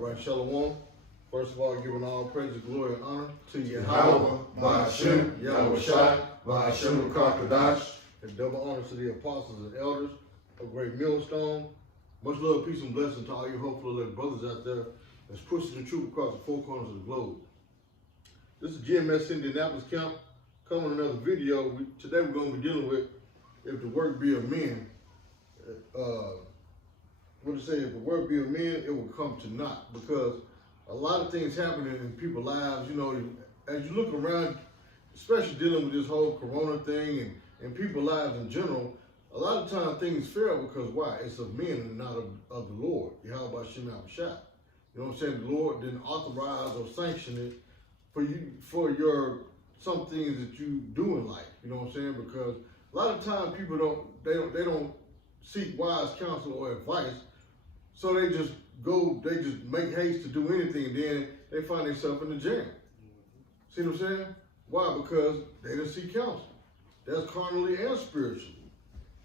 right, Shalom. First of all, giving all praise, glory, and honor to Yahweh, Ba'ashem, Yahushai, Ba'ashem Kakadash. And double honor to the apostles and elders of Great Millstone. Much love, peace, and blessing to all you hopeful elect brothers out there that's pushing the truth across the four corners of the globe. This is GMS Indianapolis camp. Coming another video. Today we're going to be dealing with if the work be of men. What to say? If the work be of men, it will come to naught, because a lot of things happening in people's lives. You know, as you look around, especially dealing with this whole corona thing and people's lives in general, a lot of times things fail because why? It's of men and not of the Lord. Yahweh SIMEON. You know what I'm saying? The Lord didn't authorize or sanction it for your some things that you do in life. You know what I'm saying? Because a lot of times people don't seek wise counsel or advice, so they just make haste to do anything, and then they find themselves in the jam. See what I'm saying? Why? Because they didn't seek counsel. That's carnally and spiritually.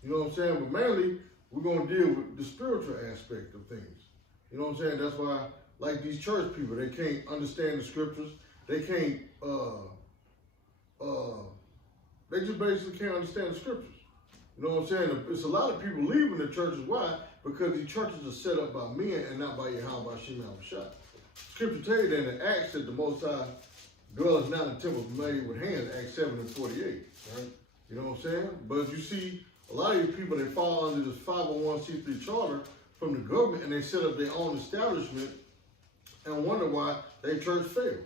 You know what I'm saying? But mainly, we're going to deal with the spiritual aspect of things. You know what I'm saying? That's why, like these church people, they can't understand the scriptures. They can't, they just basically can't understand the scriptures. You know what I'm saying? It's a lot of people leaving the churches. Why? Because these churches are set up by men and not by Yahweh SIMEON. Scripture tell you that in Acts that the Most High dwelleth not in temples made with hands, Acts 7:48. Right? You know what I'm saying? But you see, a lot of these people, they fall under this 501c3 charter from the government, and they set up their own establishment and wonder why their church failed.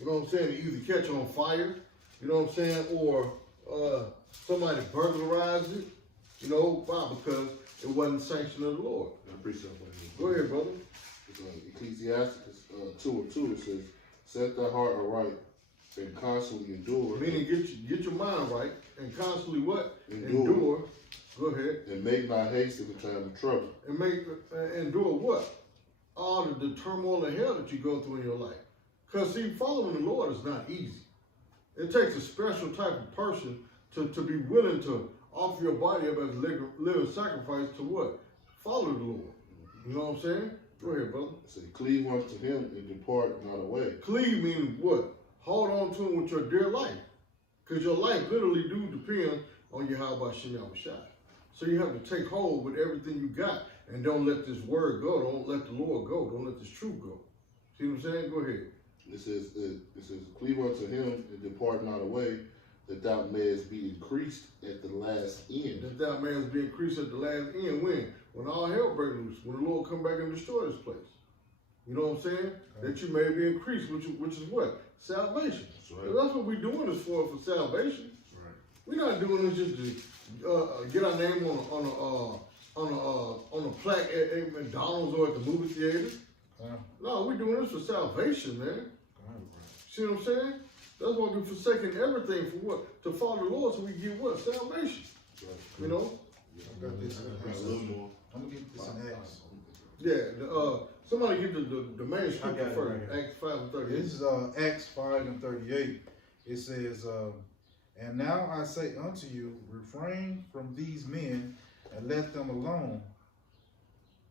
You know what I'm saying? They either catch on fire, you know what I'm saying, or somebody burglarized it. You know, why? Because it wasn't sanctioned of the Lord. I appreciate that. Go ahead, brother. Ecclesiastes 2:2, it says, set thy heart aright and constantly endure. Meaning get your mind right and constantly what? Endure. Go ahead. And make not haste in the time of trouble. And endure what? All the turmoil and hell that you go through in your life. Because see, following the Lord is not easy. It takes a special type of person to be willing to offer your body up as a living sacrifice to what? Follow the Lord. You know what I'm saying? Go ahead, brother. It says, cleave unto him and depart not away. Cleave means what? Hold on to him with your dear life. Because your life literally do depend on Yahweh SIMEON. So you have to take hold with everything you got and don't let this word go. Don't let the Lord go. Don't let this truth go. See what I'm saying? Go ahead. It says, cleave unto him and depart not away, that thou mayest be increased at the last end. That thou mayest be increased at the last end. When? When all hell breaks loose. When the Lord come back and destroy this place. You know what I'm saying? Okay. That you may be increased, which is what? Salvation. That's right. That's what we're doing this for salvation. That's right. We're not doing this just to get our name on a plaque at McDonald's or at the movie theater. No, we're doing this for salvation, man. See what I'm saying? That's why we're forsaking everything for what? To follow the Lord, so we get what? Salvation. Right. You know? I got this. I'm gonna get this in Acts. Yeah. Somebody get the main scripture first. Right, Acts 5:38. This is Acts 5:38. It says, "And now I say unto you, refrain from these men and let them alone."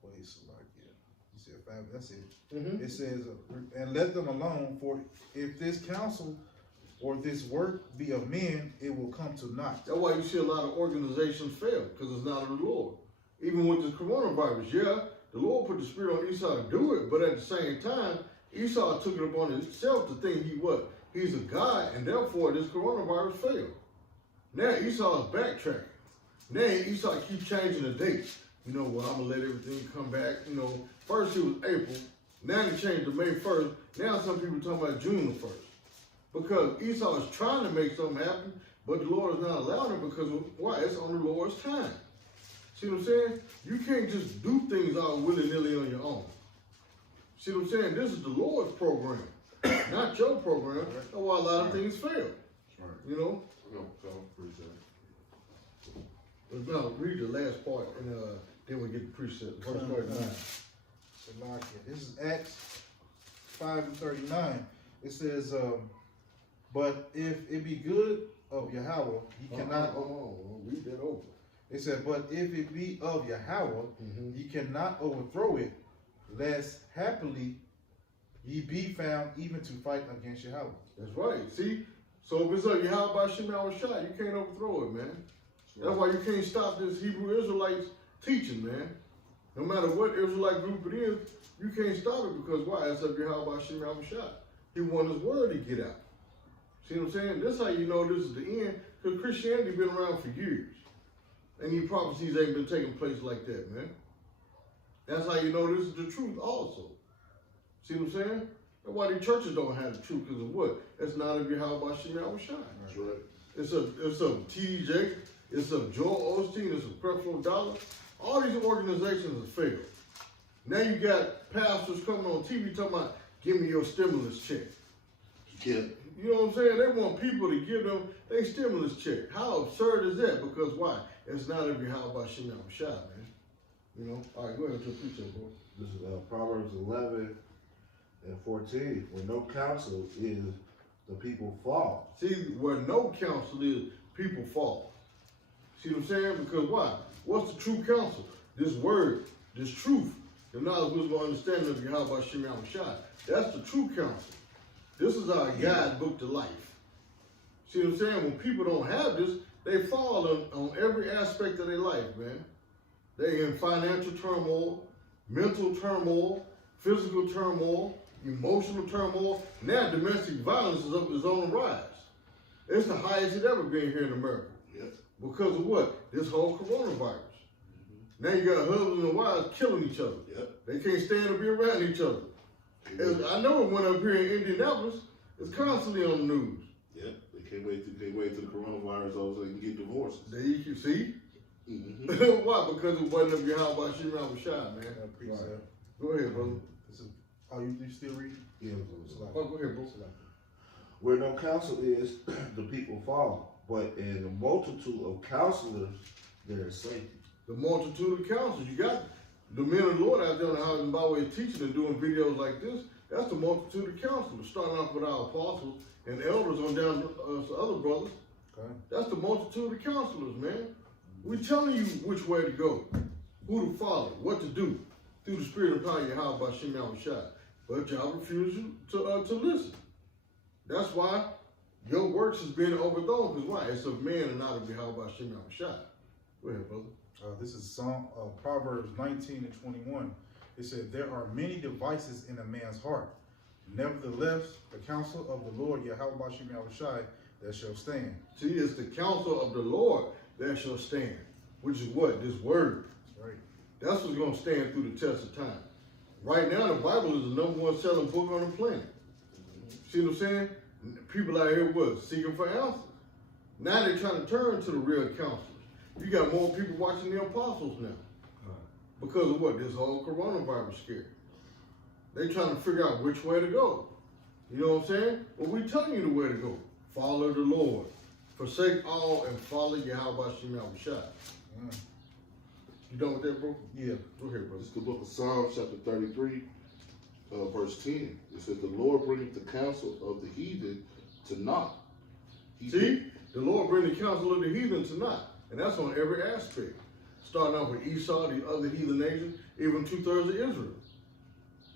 Wait, so like you said 5. That's it. Mm-hmm. It says, "And let them alone, for if this counsel or this work be of men, it will come to naught." That's why you see a lot of organizations fail, because it's not of the Lord. Even with this coronavirus, yeah, the Lord put the spirit on Esau to do it, but at the same time, Esau took it upon himself to think he's a god, and therefore this coronavirus failed. Now Esau is backtracking. Now Esau keeps changing the dates. You know, well, I'm gonna let everything come back. You know, first it was April, now they changed to May 1st. Now some people are talking about June the 1st. Because Esau is trying to make something happen, but the Lord is not allowing it because why? It's on the Lord's time. See what I'm saying? You can't just do things all willy-nilly on your own. See what I'm saying? This is the Lord's program, not your program. That's why a lot of things fail. Right. You know? Let's now read the last part, and then we'll get the precept. Verse 39. This is Acts 5:39. It says, "But if it be good of Yahweh, he cannot." Read that over. It said, "But if it be of Yahweh, he cannot overthrow it, lest happily ye be found even to fight against Yahweh. That's right. See? So if it's up Yahweh Shemel Shah, you can't overthrow it, man. That's why you can't stop this Hebrew Israelites teaching, man. No matter what Israelite group it is, you can't stop it because why? It's up Yahweh Shemel Shah. He wants his word to get out. See what I'm saying? This is how you know this is the end, because Christianity been around for years. And these prophecies ain't been taking place like that, man. That's how you know this is the truth also. See what I'm saying? That's why the churches don't have the truth, because of what? It's not of Yahweh Shemel Shah. That's right. It's of T.D. Jakes, it's of Joel Osteen, it's of Creflo Dollar. All these organizations have failed. Now you got pastors coming on TV talking about, give me your stimulus check. Yeah. You know what I'm saying? They want people to give them their stimulus check. How absurd is that? Because why? It's not every Yahweh Shemel Shah, man. You know? All right, go ahead to the preacher, bro. This is Proverbs 11 and 14. Where no counsel is, the people fall. See, where no counsel is, people fall. See what I'm saying? Because why? What's the true counsel? This word, this truth, the knowledge, wisdom, understanding of Yahweh Shemel Shah. That's the true counsel. This is our guidebook to life. See what I'm saying? When people don't have this, they fall on every aspect of their life, man. They in financial turmoil, mental turmoil, physical turmoil, emotional turmoil. Now domestic violence is on the rise. It's the highest it ever been here in America. Yep. Because of what? This whole coronavirus. Now you got husbands and wives killing each other. Yep. They can't stand to be around each other. I know it went up here in Indianapolis. It's constantly on the news. Yep. They can't wait till the coronavirus over so they can get divorces. There you can see. Mm-hmm. Why? Because it wasn't up Yahweh Shemel Shah, man. Precept. Go ahead, brother. This is, you still reading? Yeah, Oh, go ahead, bro. where no counsel is, the people fall. But in the multitude of counselors, there is safety. The multitude of counsels. You got the men of the Lord out there in the house and byways teaching and doing videos like this. That's the multitude of counselors. Starting off with our apostles and elders on down to other brothers. Okay. That's the multitude of counselors, man. We're telling you which way to go, who to follow, what to do through the spirit and power of Yahweh Shemel Shah. But y'all refuse to listen. That's why your works has been overthrown. Because why? It's of man and not of Yahweh Shemel Shah. Go ahead, brother. This is Proverbs 19 and 21. It said, there are many devices in a man's heart. Nevertheless, the counsel of the Lord, Yahweh Shemel Shah, that shall stand. See, it's the counsel of the Lord that shall stand. Which is what? This word. That's right. That's what's going to stand through the test of time. Right now, the Bible is the #1 selling book on the planet. See what I'm saying? People out here, what? Seeking for answers. Now they're trying to turn to the real counselors. You got more people watching the apostles now. Because of what? This whole coronavirus scare. They trying to figure out which way to go. You know what I'm saying? Well, we telling you the way to go. Follow the Lord. Forsake all and follow Yahweh Shemel Shah. You done with that, bro? Yeah. Go ahead, brother. It's the book of Psalms, chapter 33, verse 10. It says, the Lord bringeth the counsel of the heathen to naught. See? The Lord bring the counsel of the heathen to naught. And that's on every aspect. Starting off with Esau, the other heathen nations, even 2/3 of Israel.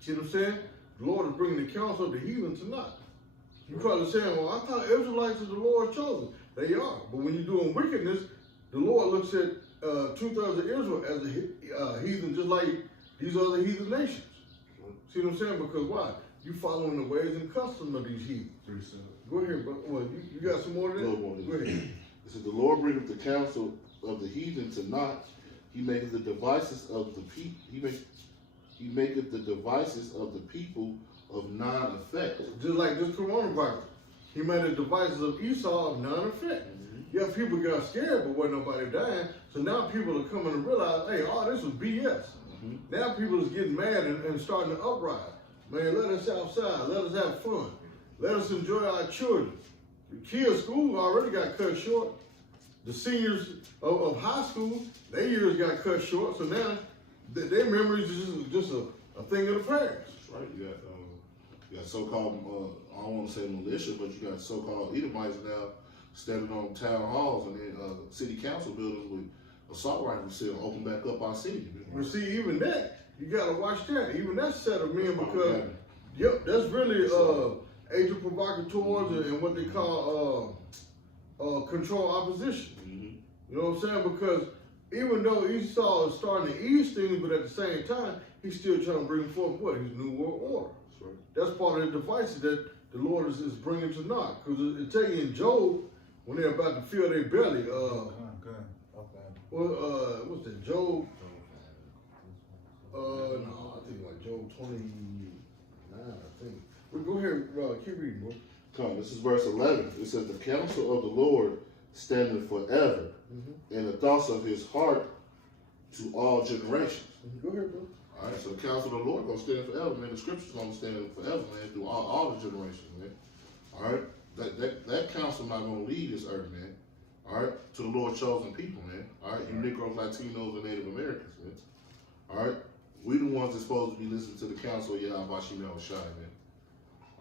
See what I'm saying? The Lord is bringing the counsel of the heathen to naught. You're probably saying, well, I thought Israelites is the Lord's chosen. They are. But when you're doing wickedness, the Lord looks at 2/3 of Israel as a heathen, just like these other heathen nations. See what I'm saying? Because why? You following the ways and customs of these heathens. Go ahead, bro. Well, you got some more of that? Go ahead. It says, the Lord bringeth the counsel of the heathen to naught. He maketh the devices of the people. He maketh the devices of the people of non-effect. Just like this coronavirus. He made the devices of Esau of non-effect. Yeah, people got scared, but wasn't nobody dying. So now people are coming to realize, hey, all this was BS. Now people is getting mad and starting to uprise. Man, let us outside. Let us have fun. Let us enjoy our children. The kids' school already got cut short. The seniors of high school, their years got cut short. So now their memories is just a thing of the past. That's right. You got so-called, I don't want to say militia, but you got so-called Edomites now standing on town halls and then city council buildings with assault rifles still open back up our city. Well, see, even that, You gotta watch that. Even that set of men, because Okay. yep, that's really agent provocateurs and what they call control opposition. Mhm. You know what I'm saying? Because even though Esau is starting to ease things, but at the same time, he's still trying to bring forth what? His new world order. That's right. That's part of the devices that the Lord is bringing to naught. Because it tell you in Job, when they're about to fill their belly, what's that, Job? No, I think like Job 29, I think. Well, go ahead, keep reading, bro. Come, this is verse 11. It says, the counsel of the Lord standeth forever, and the thoughts of his heart to all generations. Go ahead, bro. All right, so the counsel of the Lord gonna stand forever, man. The scriptures gonna stand forever, man, through all the generations, man. All right, that counsel not gonna leave this earth, man. All right, to the Lord's chosen people, man. All right, you Negros, Latinos, and Native Americans, man. All right, we the ones that's supposed to be listening to the counsel of Yahweh Shai, man.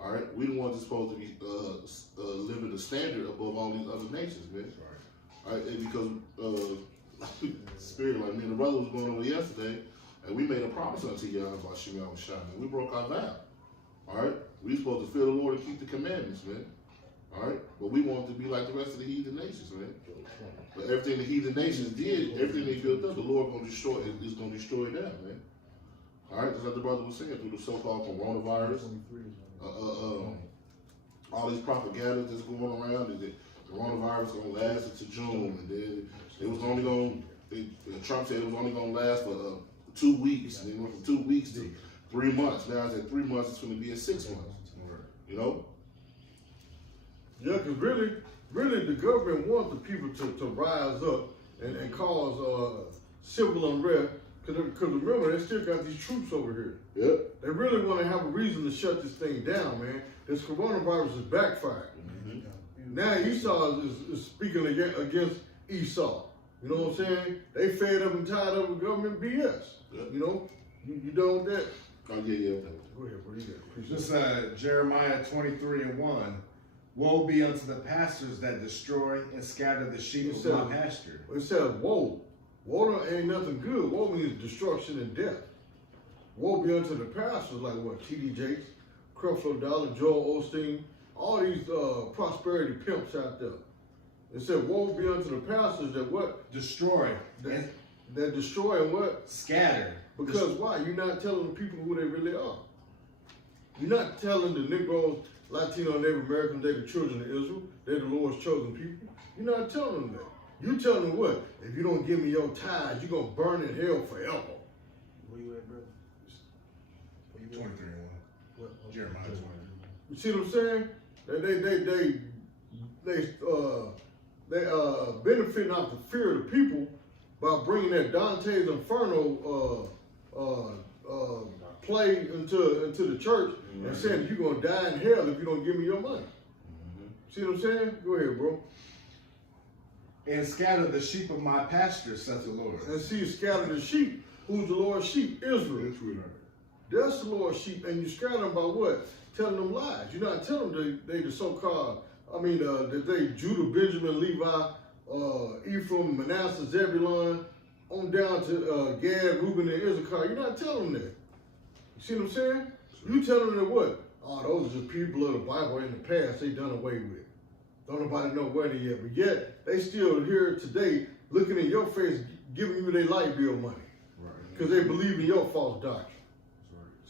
All right, we the ones that's supposed to be living the standard above all these other nations, man. All right, and because spirit, like me and the brother was going over yesterday, and we made a promise unto Yahweh Shai, man. We broke our vow. All right, we supposed to fear the Lord and keep the commandments, man. All right, but we want to be like the rest of the heathen nations, man. But everything the heathen nations did, everything they built up, the Lord gonna destroy it. Is gonna destroy that, man. All right, just like the brother was saying, through the so-called coronavirus, all these propagandas that's going around, and the coronavirus gonna last until June, and then it was only gonna. Trump said it was only gonna last for 2 weeks, and it went from 2 weeks to 3 months. Now it's at 3 months. It's gonna be at 6 months. You know. Yeah, because really, the government wants the people to rise up and cause civil unrest. Because remember, they still got these troops over here. Yep. They really want to have a reason to shut this thing down, man. This coronavirus is backfired. Now Esau is speaking against Esau. You know what I'm saying? They fed up and tired of the government BS. Yep. You know? You done with that? Oh, yeah. Go ahead, bro. You got it. This Jeremiah 23:1. Woe be unto the pastors that destroy and scatter the sheep of my pasture. It says, woe. Woe ain't nothing good. Woe means destruction and death. Woe be unto the pastors like what? T.D. Jakes, Creflo Dollar, Joel Osteen, all these prosperity pimps out there. It said, woe be unto the pastors that what? Destroy. That destroy and what? Scatter. Because why? You're not telling the people who they really are. You're not telling the Negros, Latino, Native Americans, they're the children of Israel. They're the Lord's chosen people. You're not telling them that. You telling them what? If you don't give me your tithes, you're going to burn in hell forever. Where you at, brother? 23:1. Jeremiah 23. You see what I'm saying? They benefiting off the fear of the people by bringing that Dante's Inferno play into the church and saying you're gonna die in hell if you don't give me your money. See what I'm saying? Go ahead, bro. And scatter the sheep of my pasture, says the Lord. And see, scatter the sheep. Who's the Lord's sheep? Israel. That's the Lord's sheep, and you scatter them by what? Telling them lies. You're not telling them they the so-called. That they Judah, Benjamin, Levi, Ephraim, Manasseh, Zebulun, on down to Gad, Reuben, and Issachar. You're not telling them that. You see what I'm saying? You telling them that what? Oh, those are the people of the Bible in the past. They done away with. Don't nobody know where they at, but yet they still here today, looking in your face, giving you their light bill money, because they believe in your false doctrine.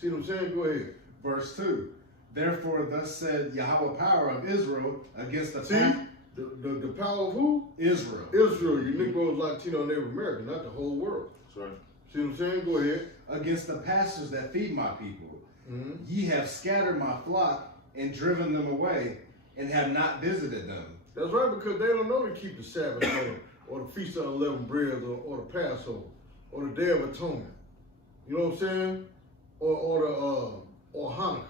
See what I'm saying? Go ahead. Verse 2. Therefore, thus said Yahweh power of Israel against the the power of who? Israel. Israel, you Negros, Latino, Native American, not the whole world. Sorry. See what I'm saying? Go ahead. Against the pastors that feed my people. Ye have scattered my flock and driven them away, and have not visited them. That's right, because they don't know to keep the Sabbath or the Feast of Unleavened Bread or the Passover or the Day of Atonement. You know what I'm saying? Or Hanukkah.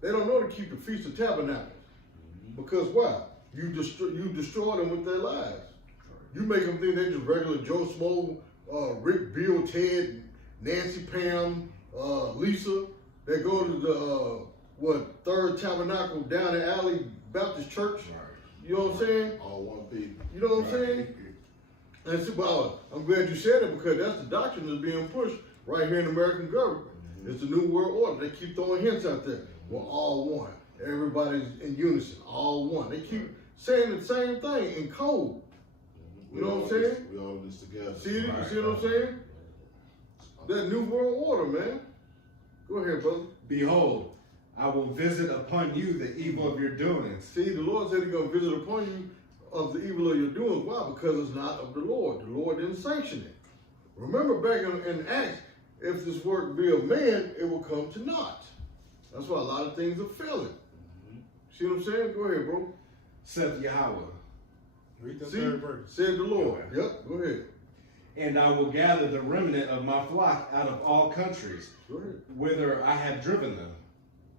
They don't know to keep the Feast of Tabernacles. Because why? You destroy them with their lives. You make them think they just regular Joe Smo, Rick, Bill, Ted, Nancy, Pam, Lisa. They go to the Third Tabernacle down the alley Baptist Church. You know what I'm saying? All one people. You know what I'm saying? And see, well, I'm glad you said it, because that's the doctrine that's being pushed right here in the American government. It's the New World Order. They keep throwing hints out there. We're all one. Everybody's in unison, all one. They keep saying the same thing in code. You know what I'm saying? We all in this together. See what I'm saying? That New World Order, man. Go ahead, brother. Behold, I will visit upon you the evil of your doings. See, the Lord said He's going to visit upon you of the evil of your doings. Why? Because it's not of the Lord. The Lord didn't sanction it. Remember back in Acts, if this work be of man, it will come to naught. That's why a lot of things are failing. See what I'm saying? Go ahead, bro. Saith Yahweh. Read the See, third verse. said the Lord. Yep, go ahead. And I will gather the remnant of my flock out of all countries, Go ahead. whither I have driven them,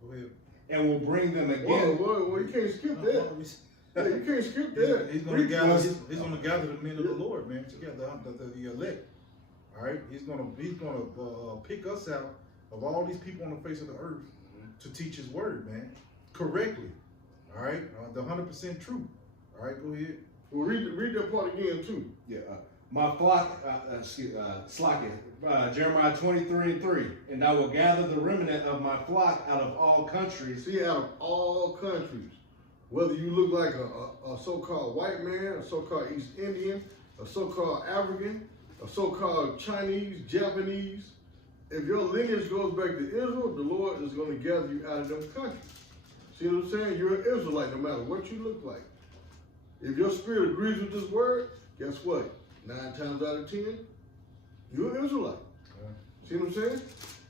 Go ahead. and will bring them Whoa, again. whoa, you can't skip that. Yeah, you can't skip that. He's going to Read- gather. He's going to gather the men of the Lord, man, together, the elect. All right. He's going to pick us out of all these people on the face of the earth to teach His word, man, correctly. All right. The 100% truth. All right. Go ahead. Well, read that part again too. Yeah, my flock, Jeremiah 23:3, and I will gather the remnant of my flock out of all countries. See, out of all countries, whether you look like a so-called white man, a so-called East Indian, a so-called African, a so-called Chinese, Japanese, if your lineage goes back to Israel, the Lord is going to gather you out of them countries. See what I'm saying? You're an Israelite no matter what you look like. If your spirit agrees with this word, guess what? 9 times out of 10, you're an Israelite. See what I'm saying?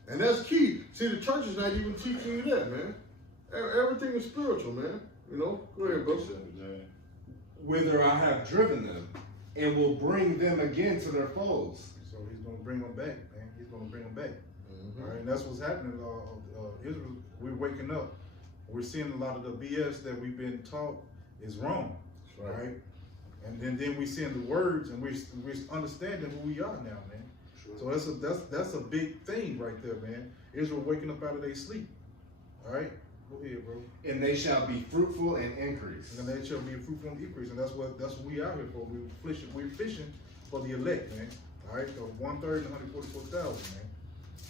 And that's key. See, the church is not even teaching you that, man. Everything is spiritual, man. You know? Go ahead, bro. Whither I have driven them, and will bring them again to their folds. So He's going to bring them back, man. He's going to bring them back. All right. And that's what's happening. Israel, we're waking up. We're seeing a lot of the BS that we've been taught is wrong. Right. Right? And then we seeing the words, and we're understanding who we are now, man. Sure. So that's a big thing right there, man. Israel waking up out of their sleep. All right, go ahead, bro. And they shall be fruitful and increase. And they shall be fruitful and increase, and that's what we out here for. We're fishing for the elect, man. All right, so 1/3 and 144,000, man.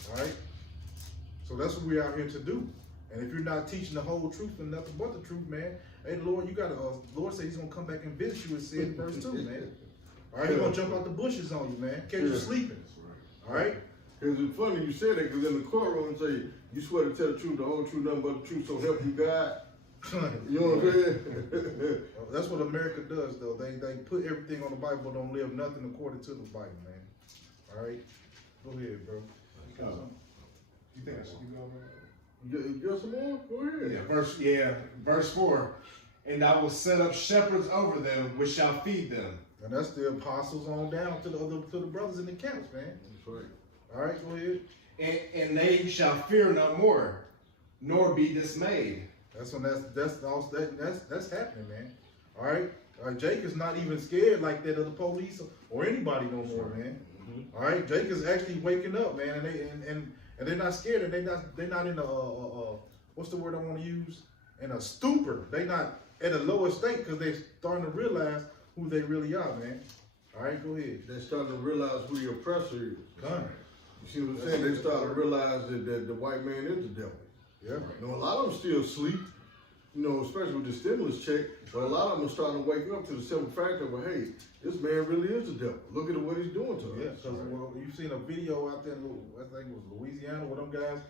All right, so that's what we're out here to do. And if you're not teaching the whole truth and nothing but the truth, man, hey, Lord, you got to, Lord said He's going to come back and visit you, it said in verse 2, man. All right, He's going to jump out the bushes on you, man. Catch you sleeping. All right? Because it's funny you said that, because in the courtroom it say, you swear to tell the truth, the whole truth, nothing but the truth, so help you God. You know what I'm saying? That's what America does, though. They put everything on the Bible, don't live nothing according to the Bible, man. All right? Go ahead, bro. You think I should keep going? You got some more? Go ahead. Verse 4. And I will set up shepherds over them, which shall feed them. And that's the apostles on down to the brothers in the camps, man. That's right. All right, go ahead. And they shall fear no more, nor be dismayed. That's happening, man. All right. Jake is not even scared like that of the police or anybody no more, man. All right. Jake is actually waking up, man, and they're not scared, and they're not in a what's the word I want to use? In a stupor. They're not at a lower state because they're starting to realize who they really are, man. All right, go ahead. They're starting to realize who the oppressor is. Done. You see what I'm saying? They start to realize that the white man is the devil. Yeah. You know, a lot of them still sleep, you know, especially with the stimulus check, but a lot of them are starting to wake up to the simple fact of, well, hey, this man really is the devil. Look at what he's doing to Yeah, us. because well, you've seen a video out there in, I think it was Louisiana, where them guys,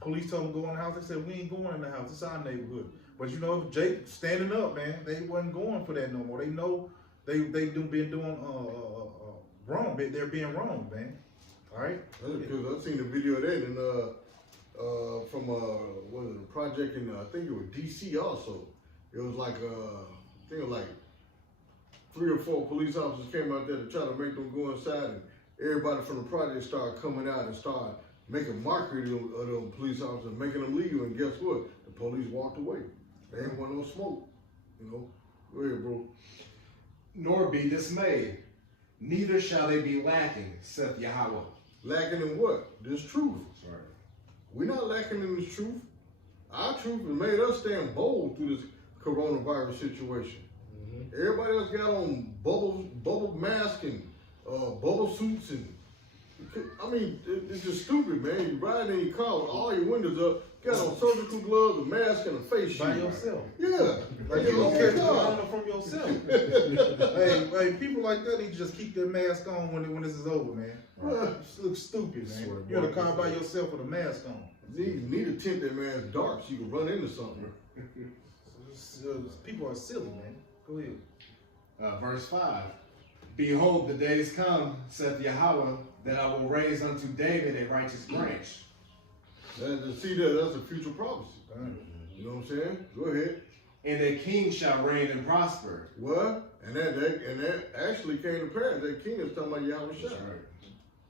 police told them to go in the house. They said, we ain't going in the house. It's our neighborhood. But you know, Jake standing up, man, they wasn't going for that no more. They know they been doing wrong. They're being wrong, man. All right? Because I've seen the video of that and from what was it, a project in I think it was DC also. It was like I think it was like 3 or 4 police officers came out there to try to make them go inside, and everybody from the project started coming out and started making mockery of them police officers, making them leave. And guess what? The police walked away. They ain't want no smoke. You know. Go ahead, bro. Nor be dismayed, neither shall they be lacking, saith Yahweh. Lacking in what? This truth. Sorry. We're not lacking in this truth. Our truth has made us stand bold through this coronavirus situation. Everybody else got on bubble masks and bubble suits and I mean, it's just stupid, man. You riding in your car with all your windows up, got on surgical gloves, a mask, and a face shield. By yourself. Yeah. Like you don't catch the corona from yourself. hey, people like that, they just keep their mask on when this is over, man. Right. You look stupid, man. You're in a car by yourself with a mask on. You need to tint that mask dark so you can run into something. People are silly, man. Go ahead. Verse 5. Behold, the days come, saith Yahweh, that I will raise unto David a righteous branch. See that's a future prophecy. You know what I'm saying? Go ahead. And a king shall reign and prosper. What? And that actually came to pass. That king is talking about Yahweh Shai.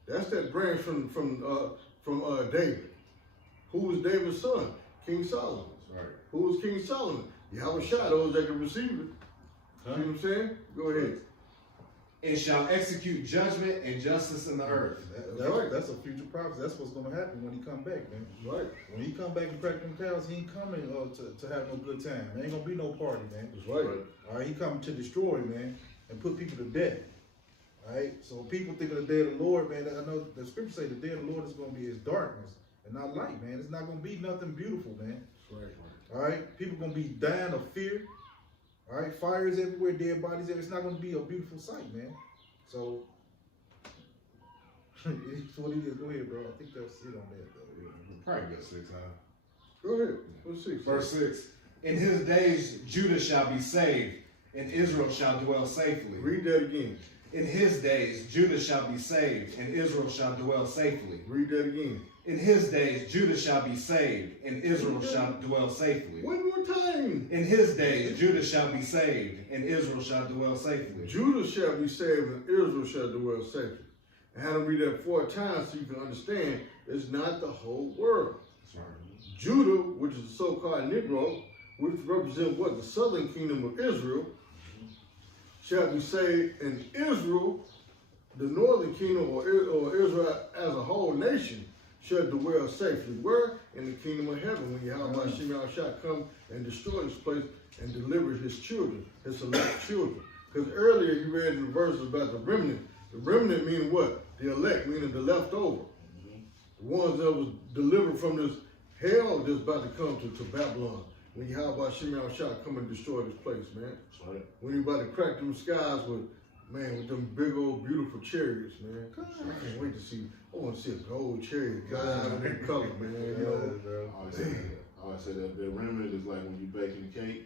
That's that branch from David. Who was David's son? King Solomon. Right. Who was King Solomon? Yahweh Shai, those that can receive it. Huh? See what I'm saying? Go ahead. And shall execute judgment and justice in the earth. That's a future prophecy. That's what's going to happen when he come back, man. Right. When he come back and crack them cows, he ain't coming to have no good time. There ain't going to be no party, man. That's right. All right, he coming to destroy, man, and put people to death. All right, so people think of the day of the Lord, man. I know the scripture say the day of the Lord is going to be his darkness and not light, man. It's not going to be nothing beautiful, man. That's right. All right, people going to be dying of fear. All right, fires everywhere, dead bodies everywhere. It's not going to be a beautiful sight, man. So, it's what it is. Go ahead, bro. I think that's it on that, though. Probably go 6, huh? Go ahead. Verse 6. Verse 6. In his days Judah shall be saved, and Israel shall dwell safely. Read that again. In his days Judah shall be saved, and Israel shall dwell safely. Read that again. In his days Judah shall be saved, and Israel shall dwell safely. One more time. In his days Judah shall be saved, and Israel shall dwell safely. Judah shall be saved, and Israel shall dwell safely. I had to read that 4 times so you can understand it's not the whole world. Judah, which is the so-called Negro, which represents what? The southern kingdom of Israel, shall be saved, and Israel, the northern kingdom, or Israel as a whole nation, shall dwell safely. Where? In the kingdom of heaven, when Yahweh SIMEON shall come and destroy this place and deliver his children, his select children. Because earlier you read in the verses about the remnant. The remnant meaning what? The elect, meaning the leftover. The ones that was delivered from this hell that's about to come to Babylon. When Yahweh SIMEON shall come and destroy this place, man. Right. When you about to crack them skies with them big old beautiful chariots, man. I can't wait to see. I want to see a gold chariot, in color, man. You know? I always say that the remnant is like when you baking the cake,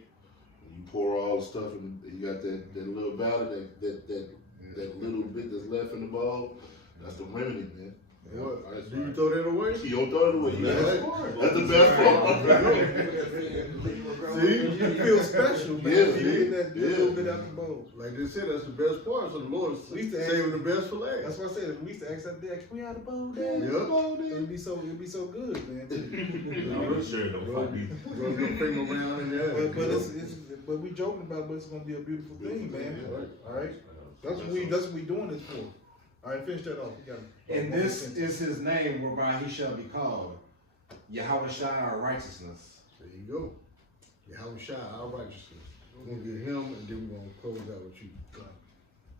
and you pour all the stuff, and you got that little batter, that little bit that's left in the bowl. That's the remnant, man. What? Do you throw that away? You don't throw it away. That's the best part. See, You feel special, man. Yeah, You get that little bit out the bowl. like they said, that's the best part. So the Lord is saving the best for last. That's what I said. We used to ask that dad, can we have the bowl, Dad? Yeah. It'd be so good, man. I'm really sure don't fight me. Run your finger around in there. But we joking about it, but it's gonna be a beautiful thing, man. All right. That's what we doing this for. All right, finish that off. You got it. And this is his name whereby he shall be called Yahweh Shai, our righteousness. There you go. Yahweh Shai, our righteousness. We're gonna get him, and then we're gonna close out with you.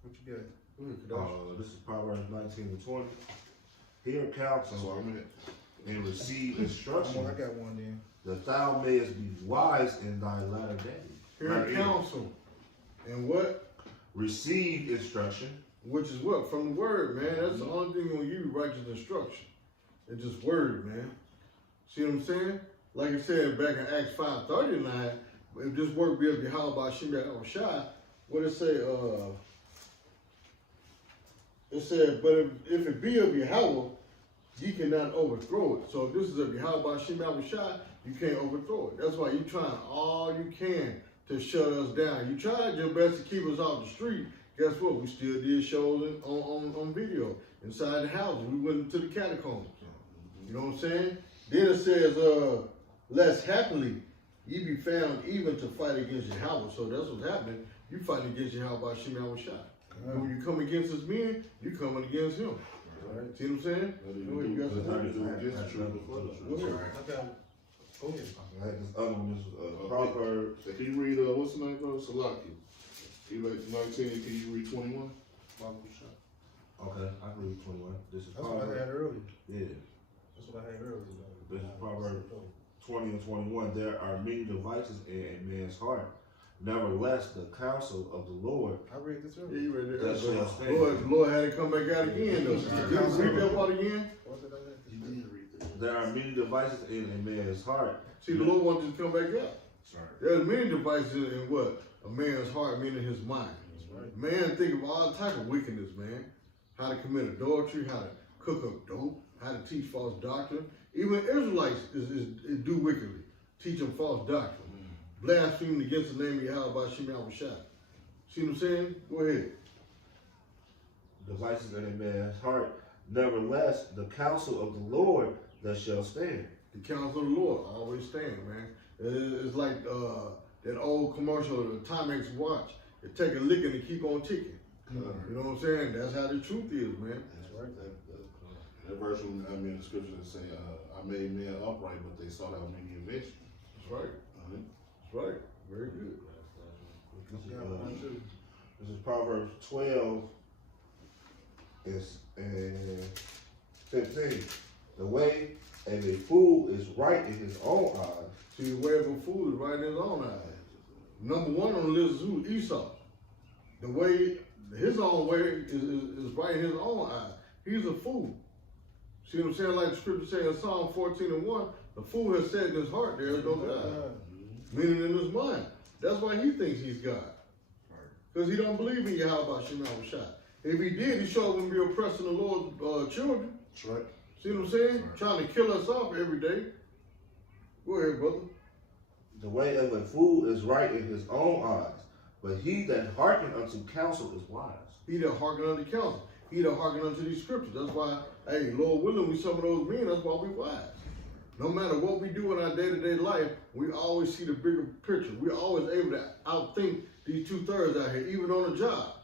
What you got? Go ahead, Kadosh. This is Proverbs 19:20. Hear counsel and receive instruction, I got one then. that thou mayest be wise in thy latter days. Hear counsel. And what? Receive instruction. Which is what? From the word, man. That's the only thing when you righteous instruction. It's just word, man. See what I'm saying? Like I said back in Acts 5:39, if this word be of Yahweh SIMEON Shai, what it say? It said, but if it be of Yahweh, ye cannot overthrow it. So if this is of Yahweh SIMEON Shai, you can't overthrow it. That's why you trying all you can to shut us down. You tried your best to keep us off the street. Guess what? We still did shows on video inside the houses. We went into the catacombs. You know what I'm saying? Then it says, less happily ye be found even to fight against Yahweh. So that's what's happening. You fighting against Yahweh SIMEON Shai. When you come against his men, you coming against him. Right. See what I'm saying? You got Go ahead. I had this other one, this Proverbs. Can you read, what's the name, bro? Salaki. Can you read 19, can you read 21? Okay, I can read 21. This is That's what I Proverbs. had earlier. Yeah. That's what I had earlier. This is Proverbs 20 and 21. There are many devices in a man's heart. Nevertheless, the counsel of the Lord I read this Yeah, earlier. you read that shall that. stand. Lord had to come back out again though. Did you read that part again? What did I have? You did read that. There are many devices in a man's heart. See, the Lord wants you to come back out. Sorry. There's many devices in what? A man's heart, meaning his mind. Right. Man think of all type of wickedness, man. How to commit adultery, how to cook up dope, how to teach false doctrine. Even Israelites do wickedly. Teach them false doctrine. Blaspheming against the name of Yahweh SIMEON. See what I'm saying? Go ahead. Devices in a man's heart. Nevertheless, the counsel of the Lord that shall stand. The counsel of the Lord always stand, man. It's like that old commercial of the Timex watch. It take a licking and keep on ticking. You know what I'm saying? That's how the truth is, man. That's right. That verse, I mean, the scripture that say, I made men upright, but they sought out many inventions. That's right. That's right. Very good. This is Proverbs 12 and 15. The way of a fool is right in his own eyes. See, the way of a fool is right in his own eyes. Number one on the list is who? Esau. The way, his own way is right in his own eyes. He's a fool. See what I'm saying? Like the scripture says in Psalm 14 and 1, the fool has said in his heart, there is no God. Meaning in his mind. That's why he thinks he's God. Because he don't believe in Yahweh SIMEON. If he did, he sure wouldn't be oppressing the Lord's children. That's right. See what I'm saying? Trying to kill us off every day. Go ahead, brother. The way of a fool is right in his own eyes, but he that hearken unto counsel is wise. He that hearken unto counsel. He that hearken unto these scriptures. That's why, hey, Lord willing, we some of those men, that's why we wise. No matter what we do in our day-to-day life, we always see the bigger picture. We're always able to outthink these 2/3 out here, even on a job.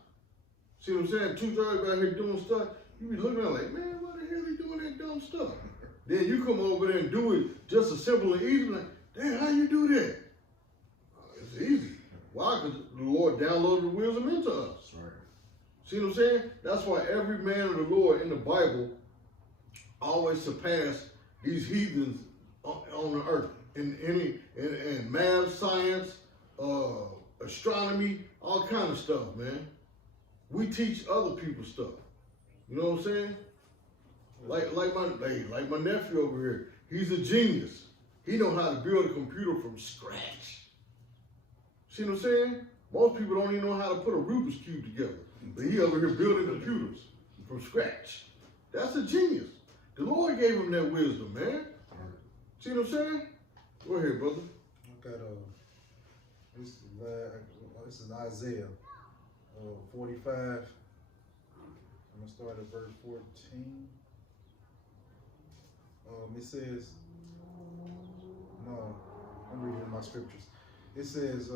See what I'm saying? 2/3 out here doing stuff, you be looking at it like, man, why the hell he doing that dumb stuff? Then you come over there and do it just as simple and easy, like, damn, how you do that? It's easy. Why? Because the Lord downloaded the wisdom into us. Right. See what I'm saying? That's why every man of the Lord in the Bible always surpassed these heathens on the earth in math, science, astronomy, all kind of stuff, man. We teach other people stuff. You know what I'm saying? Like my nephew over here, he's a genius. He know how to build a computer from scratch. See what I'm saying? Most people don't even know how to put a Rubik's Cube together. But he over here building computers from scratch. That's a genius. The Lord gave him that wisdom, man. See what I'm saying? Go ahead, brother. Okay, this is Isaiah 45. I'm gonna start at verse 14. It says, no, I'm reading my scriptures. It says,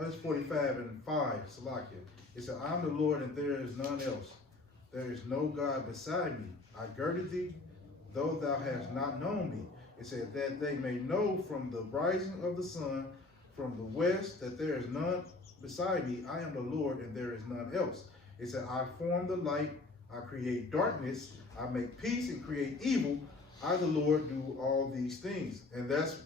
that's 45 and 5, Salakia. It said, I am the Lord and there is none else. There is no God beside me. I girded thee, though thou hast not known me. It said, that they may know from the rising of the sun, from the west, that there is none beside me. I am the Lord and there is none else. It said, I form the light, I create darkness, I make peace and create evil. I, the Lord, do all these things. And that's,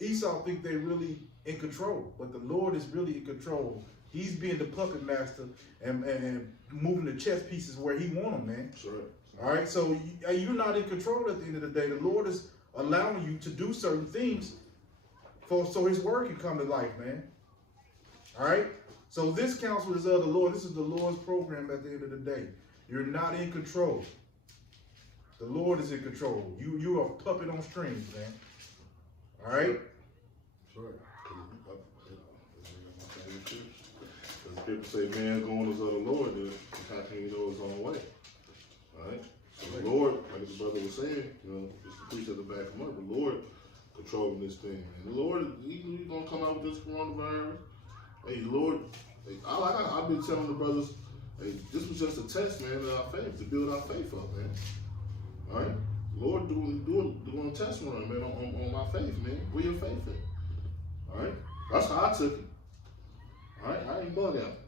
Esau think they're really in control, but the Lord is really in control. He's being the puppet master and moving the chess pieces where he want them, man. Sure. All right, so you're not in control at the end of the day. The Lord is allowing you to do certain things so his word can come to life, man. All right, so this counsel is of the Lord. This is the Lord's program at the end of the day. You're not in control. The Lord is in control. You are a puppet on strings, man. All right? Sure. Because people say man going is of the Lord, then how can he know his own way? Alright? So the Lord, like the brother was saying, you know, just to preach at the back of him up, the Lord controlling this thing. And the Lord, he's gonna come out with this coronavirus. Hey, the Lord, I've been telling the brothers, hey, this was just a test, man, of our faith, to build our faith up, man. Alright? Lord doing a test run, man, on my faith, man. Where your faith at? Alright? That's how I took it. Alright? I ain't bug out.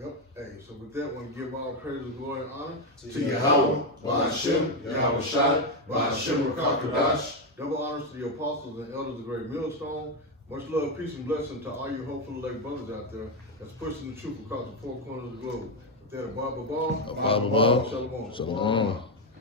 Yep. Hey, so with that, I want to give all praise and glory and honor To Yahweh, Ba'ashem, Yahweh Shai, Ba'ashem Rakakadash. Double honors to the apostles and elders of the great millstone. Much love, peace, and blessing to all you hopeful elect brothers out there that's pushing the truth across the four corners of the globe. With that, Abba Ba, Abba Ba, Shalom. Shalom.